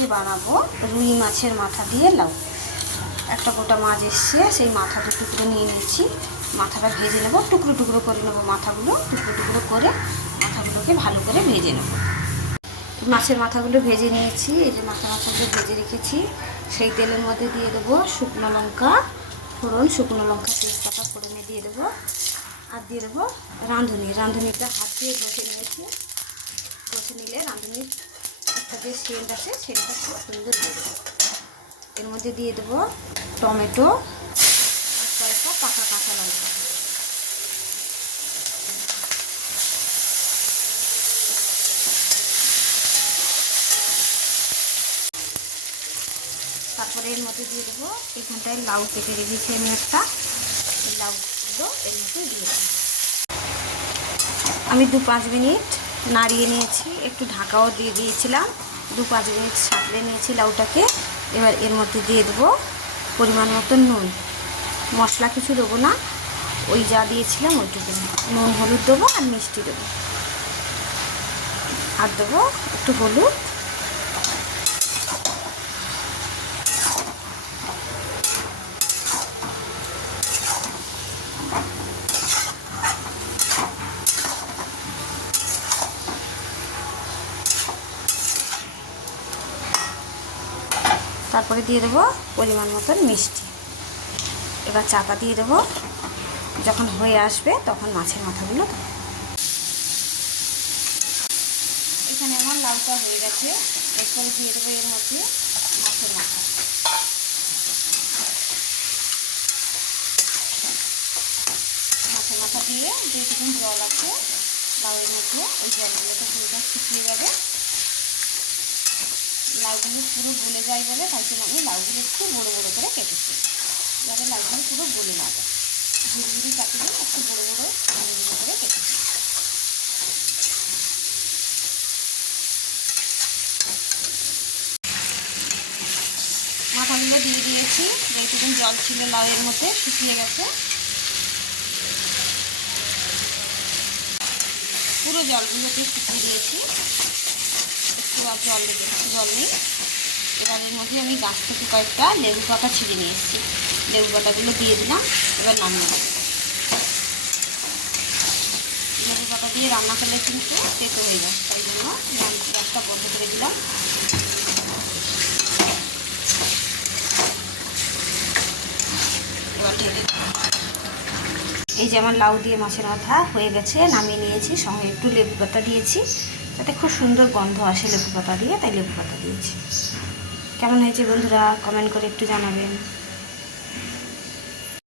আজকে বানাবো। রুই মাছের মাথা দিয়ে লাউ। একটা গোটা মাছ এসছে, সেই মাথাটা টুকরো নিয়ে নিচ্ছি। মাথাটা ভেজে নেব, টুকরো টুকরো করে নেব মাথাগুলো। টুকরো টুকরো করে মাথাগুলোকে ভালো করে ভেজে নেব। মাছের মাথাগুলো ভেজে নিয়েছি, এই যে মাথা মাথাগুলো ভেজে রেখেছি। সেই তেলের মধ্যে দিয়ে দেবো শুকনো লঙ্কা, ফোড়ন, শুকনো লঙ্কা তেজপাতা ফোড়নে দিয়ে দেবো। আর দিয়ে দেবো রাঁধুনি। রাঁধুনিটা হাত দিয়ে ঘষে নিয়েছি। কষে নিলে রাঁধুনির একটা যে সেন্ট আছে সেন্টটা খুব সুন্দর বেরোবে এর মধ্যে দিয়ে দেবো টমেটো আর কয়েকটা পাকা কাঁচা লঙ্কা। তারপরে এর মধ্যে দিয়ে দেবো এখানটায় লাউ কেটে রেখেছি আমি একটা। লাউগুলো এর মধ্যে দিয়ে দেবো। আমি দু পাঁচ মিনিট নাড়িয়ে নিয়েছি, একটু ঢাকাও দিয়ে দিয়েছিলাম, দু পাঁচ মিনিট সাঁতলে নিয়েছি লাউটাকে, এবার এর মধ্যে দিয়ে দেবো পরিমাণ মতো নুন। মশলা কিছু দেবো না, ওই যা দিয়েছিলাম ওইটুকু নুন হলুদ দেবো আর মিষ্টি দেবো। আর দেবো একটু হলুদ। তারপরে দিয়ে দেবো পরিমাণ মতন মিষ্টি। এবার চাপা দিয়ে দেবো। যখন হয়ে আসবে তখন মাছের মাথাগুলো এখানে আমার লাউটা হয়ে গেছে। এরপরে দিয়ে দেবো এর মধ্যে মাছের মাথা। মাছের মাথা দিয়ে যেটুকু জল আছে। লাউয়ের মধ্যে ওই জলগুলোতে পুরোটা শুকিয়ে যাবে। লাউগুলো পুরো গলে যায় বলে তাই জন্য আমি লাউগুলো একটু বড়ো বড়ো করে কেটেছি। যাতে লাউগুলো পুরো গলে না যায়। ঝুড়ি ঝুড়ি কাটিয়ে একটু বড়ো বড়ো বড়ো করে কেটেছি। মাথাগুলো দিয়ে দিয়েছি যেটুকু জল ছিল লাউয়ের মধ্যে শুকিয়ে গেছে। পুরো জলগুলোকে শুকিয়ে দিয়েছি। আর জল দেবে জল নেই এবার এর মধ্যে আমি গাছ থেকে কয়েকটা লেবু পাতা ছিঁড়ে নিয়ে এসেছি। লেবু পাতাগুলো দিয়ে দিলাম, এবার নামিয়ে লেবু পাতা দিয়ে রান্না করলে কিন্তু তেতো হয়ে যায়, তাই জন্য গ্যাসটা বন্ধ করে দিলাম। এবার ঢেকে এই যে আমার লাউ দিয়ে মাছের মাথা হয়ে গেছে, নামিয়ে নিয়েছি, সঙ্গে একটু লেবু পাতা দিয়েছি। যাতে খুব সুন্দর গন্ধ আসে লেবু পাতা দিয়ে, তাই লেবু পাতা দিয়েছি। কেমন হয়েছে বন্ধুরা? কমেন্ট করে একটু জানাবেন।